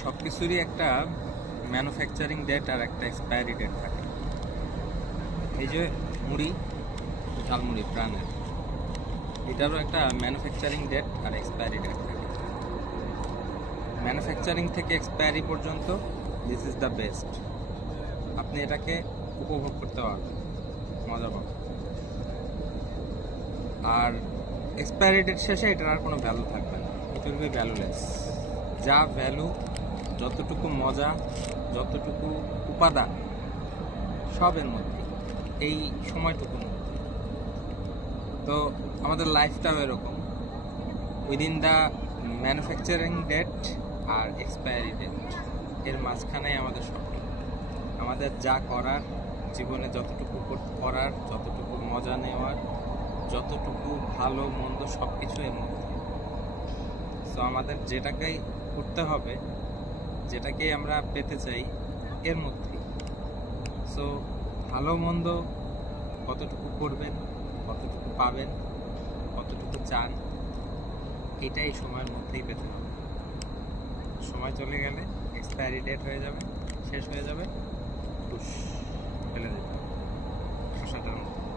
সব কিছুরই একটা ম্যানুফ্যাকচারিং ডেট আর একটা এক্সপায়ারি ডেট থাকে। এই যে মুড়ি, ঝালমুড়ি প্রাণের, এটারও একটা ম্যানুফ্যাকচারিং ডেট আর এক্সপায়ারি ডেট থাকে। ম্যানুফ্যাকচারিং থেকে এক্সপায়ারি পর্যন্ত দিস ইজ দ্য বেস্ট। আপনি এটাকে উপভোগ করতে পারবেন, মজা পাবেন। আর এক্সপায়ারি ডেট শেষে এটার আর কোনো ভ্যালু থাকবে না, ইট উইল বি ভ্যালুলেস। যা ভ্যালু, যতটুকু মজা, যতটুকু উপাদান, সবের মধ্যে এই সময়টুকুর মধ্যে। তো আমাদের লাইফটাও এরকম, উইদিন দ্য ম্যানুফ্যাকচারিং ডেট আর এক্সপায়ারি ডেট, এর মাঝখানে আমাদের সবটুকু। আমাদের যা করার, জীবনে যতটুকু করার, যতটুকু মজা নেওয়ার, যতটুকু ভালো মন্দ, সব কিছু এর মধ্যে। সো আমাদের যেটাকেই করতে হবে, যেটাকে আমরা পেতে চাই, এর মধ্যেই। সো ভালো মন্দ কতটুকু করবেন, কতটুকু পাবেন, কতটুকু চান, এটাই সময়ের মধ্যেই পেতে হবে। সময় চলে গেলে এক্সপায়ারি ডেট হয়ে যাবে, শেষ হয়ে যাবে, ফেলে দিতে হবে খসাটার মধ্যে।